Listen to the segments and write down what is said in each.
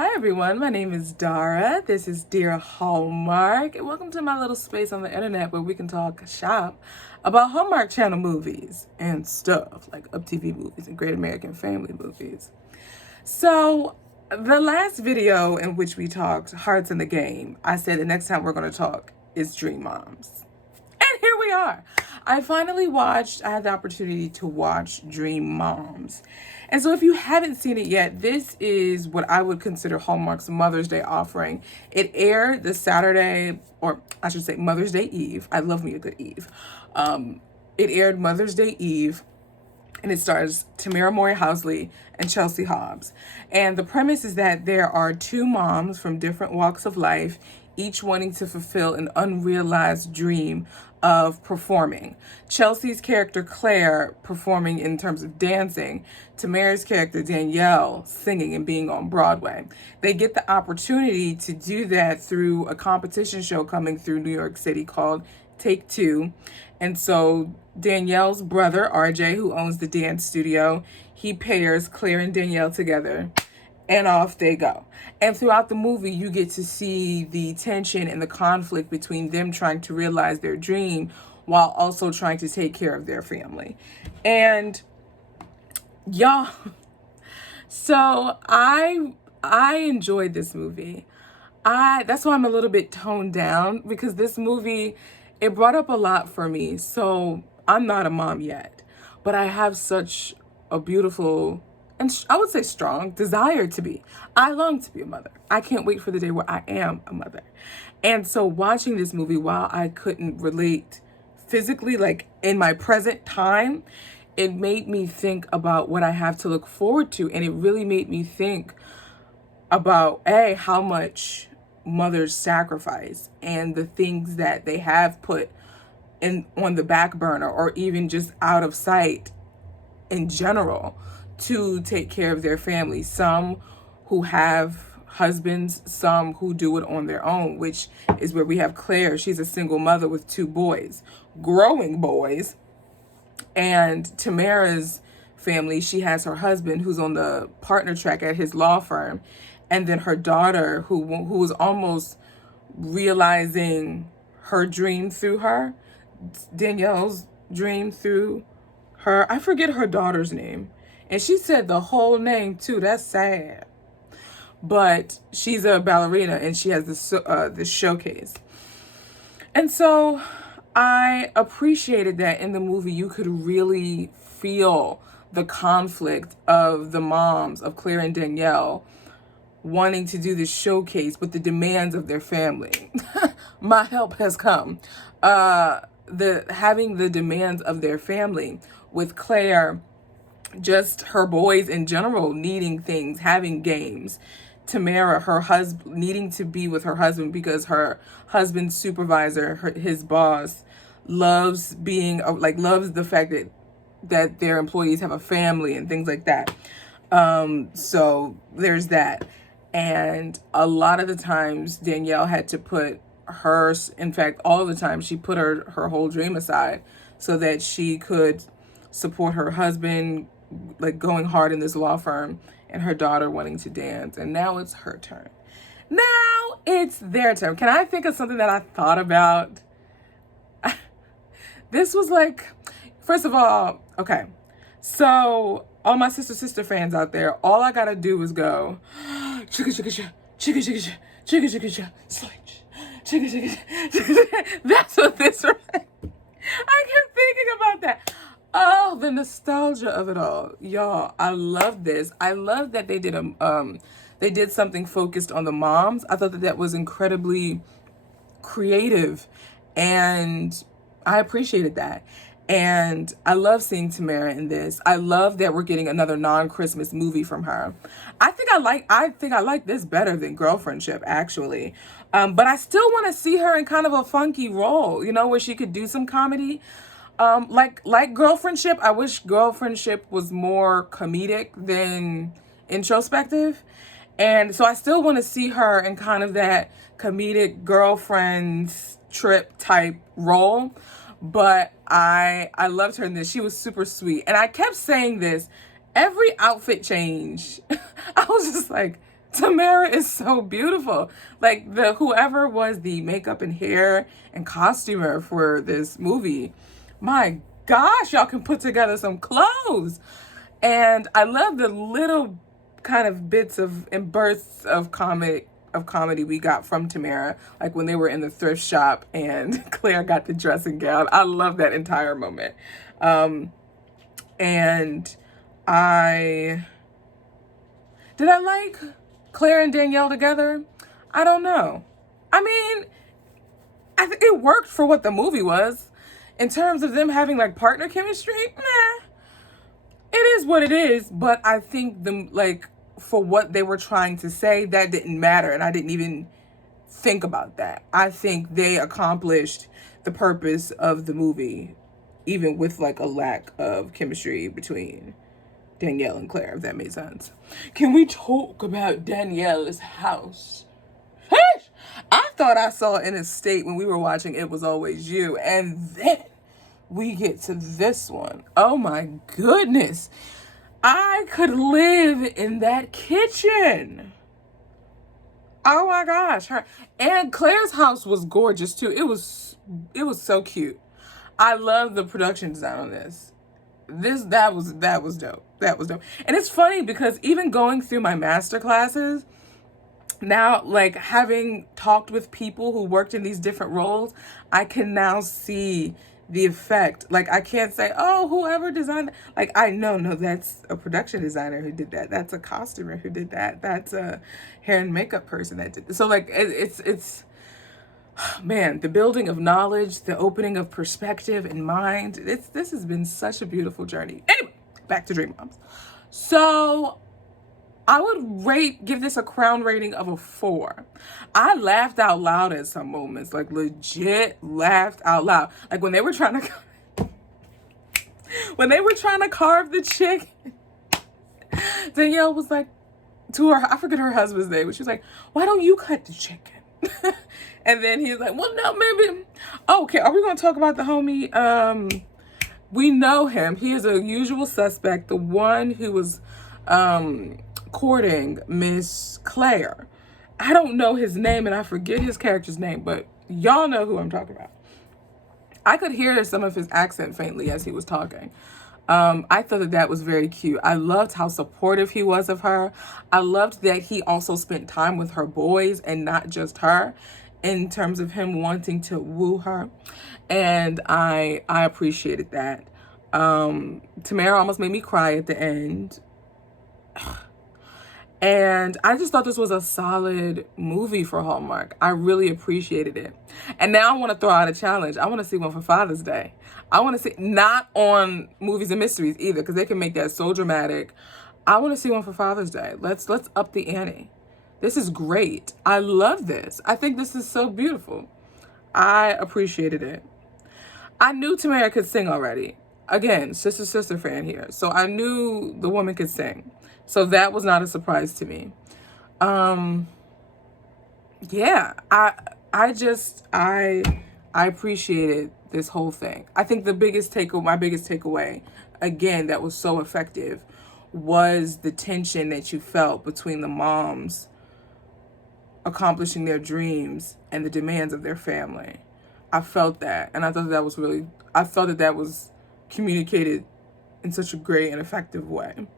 Hi everyone, my name is Dara. This is Dear Hallmark, and welcome to my little space on the internet where we can talk shop about Hallmark Channel movies and stuff like Up TV movies and Great American Family movies. So, the last video in which we talked Hearts in the Game, I said the next time we're going to talk is Dream Moms. And here we are. I had the opportunity to watch Dream Moms. And so if you haven't seen it yet, this is what I would consider Hallmark's Mother's Day offering. It aired the Saturday, or I should say Mother's Day Eve. I love me a good Eve. It aired Mother's Day Eve, and it stars Tamera Mowry-Housley and Chelsea Hobbs. And the premise is that there are two moms from different walks of life, each wanting to fulfill an unrealized dream of performing. Chelsea's character Claire performing in terms of dancing, Tamera's character Danielle singing and being on Broadway. They get the opportunity to do that through a competition show coming through New York City called Take Two. And so Danielle's brother, RJ, who owns the dance studio, he pairs Claire and Danielle together, and off they go. And throughout the movie, you get to see the tension and the conflict between them trying to realize their dream while also trying to take care of their family. And y'all, so I enjoyed this movie. That's why I'm a little bit toned down, because this movie, it brought up a lot for me. So I'm not a mom yet, but I have such a beautiful and I would say strong desire to be. I long to be a mother. I can't wait for the day where I am a mother. And so watching this movie, while I couldn't relate physically, like in my present time, it made me think about what I have to look forward to. And it really made me think about, how much mothers sacrifice and the things that they have put on the back burner or even just out of sight in general to take care of their family. Some who have husbands, some who do it on their own, which is where we have Claire. She's a single mother with two boys, growing boys. And Tamera's family, she has her husband who's on the partner track at his law firm, and then her daughter who was almost realizing her dream through her, Danielle's dream through her. I forget her daughter's name. And she said the whole name too. That's sad. But she's a ballerina and she has this showcase. And so I appreciated that in the movie you could really feel the conflict of the moms of Claire and Danielle wanting to do this showcase with the demands of their family. My help has come. Having the demands of their family, with Claire, just her boys in general needing things, having games. Tamera, her husband, needing to be with her husband because her husband's supervisor, his boss, loves loves the fact that their employees have a family and things like that. So there's that. And a lot of the times Danielle had to put in fact, all of the time she put her whole dream aside so that she could support her husband, like going hard in this law firm, and her daughter wanting to dance. And now it's her turn. Now it's their turn. Can I think of something that I thought about? This was like, first of all, okay. So all my sister fans out there, all I gotta do is go, chicka chicka cha, chicka chicka cha, chicka chicka cha, sledge, chicka chicka cha, chicka. That's what this was. I kept thinking about that. Oh, the nostalgia of it all. Y'all, I love this. I love that they did something focused on the moms. I thought that was incredibly creative, and I appreciated that. And I love seeing Tamera in this. I love that we're getting another non-Christmas movie from her. I think I like this better than Girlfriendship, actually. But I still want to see her in kind of a funky role, where she could do some comedy. Like Girlfriendship, I wish Girlfriendship was more comedic than introspective. And so I still want to see her in kind of that comedic girlfriend's trip type role. But I loved her in this. She was super sweet. And I kept saying this, every outfit change, I was just like, Tamera is so beautiful. Like the whoever was the makeup and hair and costumer for this movie, my gosh, y'all can put together some clothes. And I love the little kind of bits of and bursts of comedy we got from Tamera, like when they were in the thrift shop and Claire got the dressing gown. I love that entire moment. And I did I like Claire and Danielle together? I don't know. I mean, I think it worked for what the movie was. In terms of them having like partner chemistry, nah. It is what it is, but I think for what they were trying to say, that didn't matter, and I didn't even think about that. I think they accomplished the purpose of the movie, even with like a lack of chemistry between Danielle and Claire, if that made sense. Can we talk about Danielle's house? I thought I saw in a state when we were watching It Was Always You, and then we get to this one. Oh my goodness. I could live in that kitchen. Oh my gosh. And Claire's house was gorgeous too. It was so cute. I love the production design on this. That was dope. That was dope. And it's funny because even going through my master classes, now, like having talked with people who worked in these different roles, I can now see the effect. Like I can't say, oh, whoever designed, like I know, no, that's a production designer who did that. That's a costumer who did that. That's a hair and makeup person that did. So like it's man, the building of knowledge, the opening of perspective and mind. This has been such a beautiful journey. Anyway, back to Dream Moms. So I would give this a crown rating of a 4. I laughed out loud at some moments, like legit laughed out loud. Like when they were trying to carve the chicken, Danielle was like to her, I forget her husband's name, but she was like, why don't you cut the chicken? And then he's like, well, no, maybe. Oh, okay, are we going to talk about the homie? We know him. He is a usual suspect, the one who was courting Miss Claire. I don't know his name and I forget his character's name, but y'all know who I'm talking about. I could hear some of his accent faintly as he was talking. I thought that was very cute. I loved how supportive he was of her. I loved that he also spent time with her boys and not just her, in terms of him wanting to woo her. And I appreciated that. Tamera almost made me cry at the end. And I just thought this was a solid movie for Hallmark. I really appreciated it. And now I want to throw out a challenge. I want to see one for Father's Day. I want to see, not on Movies and Mysteries either, because they can make that so dramatic. I want to see one for Father's Day. Let's up the ante. This is great. I love this. I think this is so beautiful. I appreciated it. I knew Tamera could sing already. Again, sister fan here. So I knew the woman could sing. So that was not a surprise to me. Yeah, I appreciated this whole thing. I think my biggest takeaway, again, that was so effective, was the tension that you felt between the moms accomplishing their dreams and the demands of their family. I felt that, and I thought that was communicated in such a great and effective way.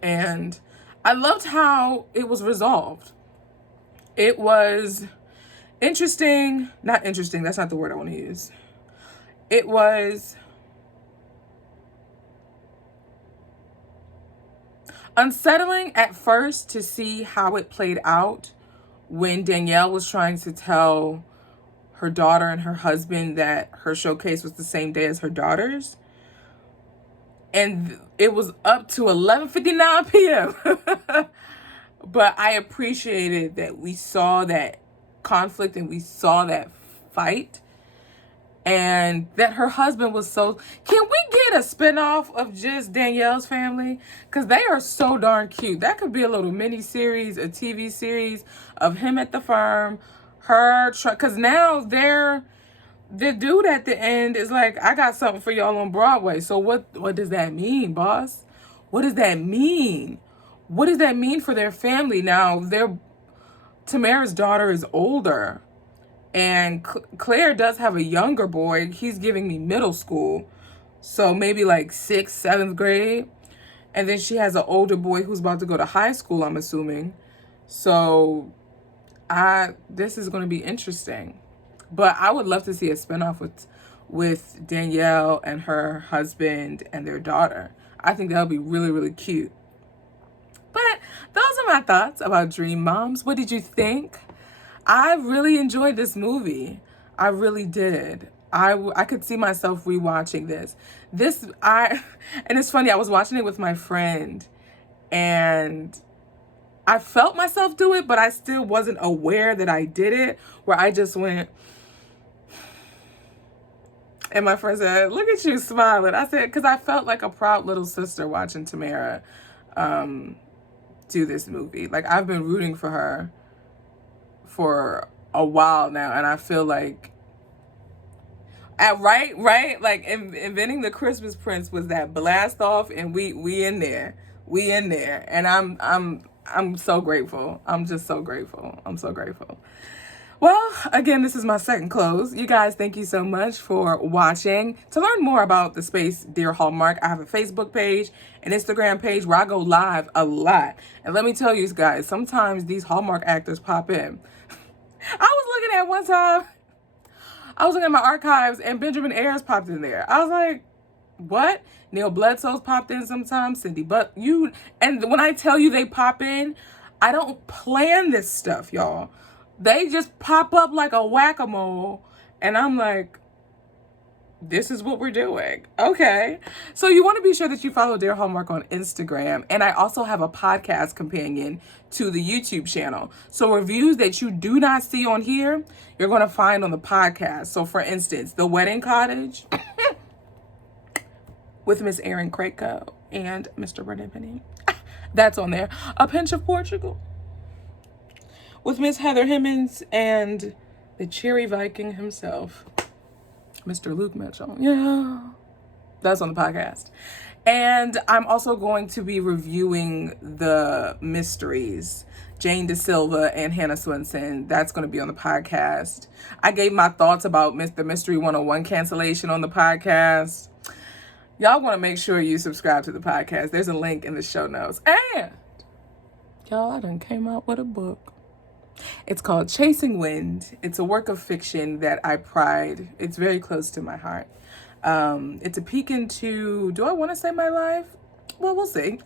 And I loved how it was resolved. It was interesting. Not interesting. That's not the word I want to use. It was unsettling at first to see how it played out when Danielle was trying to tell her daughter and her husband that her showcase was the same day as her daughter's. And it was up to 11:59 p.m. But I appreciated that we saw that conflict and we saw that fight. And that her husband was so... Can we get a spinoff of just Danielle's family? Because they are so darn cute. That could be a little mini series, a TV series of him at the farm, her... Because now the dude at the end is like, I got something for y'all on Broadway. So what does that mean, boss? What does that mean? what does that mean for their family? Now, Tamera's daughter is older, and Claire does have a younger boy. He's giving me middle school, so maybe like 6th, 7th grade. And then she has an older boy who's about to go to high school, I'm assuming. So this is going to be interesting. But I would love to see a spinoff with Danielle and her husband and their daughter. I think that would be really, really cute. But those are my thoughts about Dream Moms. What did you think? I really enjoyed this movie. I really did. I could see myself rewatching this. And it's funny, I was watching it with my friend, and I felt myself do it, but I still wasn't aware that I did it, where I just went, and my friend said, "Look at you smiling." I said, because I felt like a proud little sister watching Tamera do this movie. Like, I've been rooting for her for a while now, and I feel like right, like inventing the Christmas Prince was that blast off, and we in there, and I'm so grateful. I'm just so grateful. I'm so grateful. Well, again, this is my second close. You guys, thank you so much for watching. To learn more about the space Dear Hallmark, I have a Facebook page, an Instagram page where I go live a lot. And let me tell you guys, sometimes these Hallmark actors pop in. I was looking at one time, I was looking at my archives, and Benjamin Ayers popped in there. I was like, what? Neil Bledsoe's popped in sometimes, Cindy, but and when I tell you they pop in, I don't plan this stuff, y'all. They just pop up like a whack-a-mole, and I'm like, this is what we're doing. Okay. So you want to be sure that you follow Dear Hallmark on Instagram. And I also have a podcast companion to the YouTube channel. So reviews that you do not see on here, you're going to find on the podcast. So for instance, The Wedding Cottage with Miss Erin Krakow and Mr. Brendan Penny. That's on there. A Pinch of Portugal with Miss Heather Himmons and the Cherry Viking himself, Mr. Luke Mitchell. Yeah, that's on the podcast. And I'm also going to be reviewing the mysteries, Jane Da Silva and Hannah Swenson. That's going to be on the podcast. I gave my thoughts about the Mystery 101 cancellation on the podcast. Y'all want to make sure you subscribe to the podcast. There's a link in the show notes. And y'all, I done came out with a book. It's called Chasing Wind. It's a work of fiction that I pride. It's very close to my heart. It's a peek into, do I want to say my life? Well, we'll see.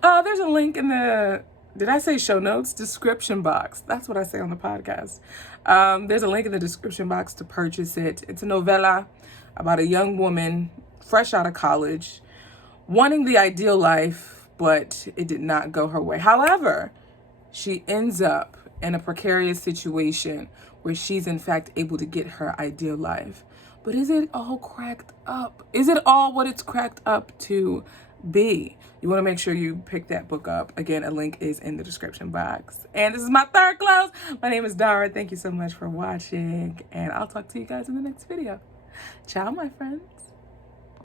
There's a link in the, did I say show notes? Description box. That's what I say on the podcast. There's a link in the description box to purchase it. It's a novella about a young woman fresh out of college, wanting the ideal life, but it did not go her way. However, she ends up in a precarious situation where she's in fact able to get her ideal life. But is it all cracked up? Is it all what it's cracked up to be? You want to make sure you pick that book up. Again, a link is in the description box. And this is my third close. My name is Dara. Thank you so much for watching, and I'll talk to you guys in the next video. Ciao, my friends.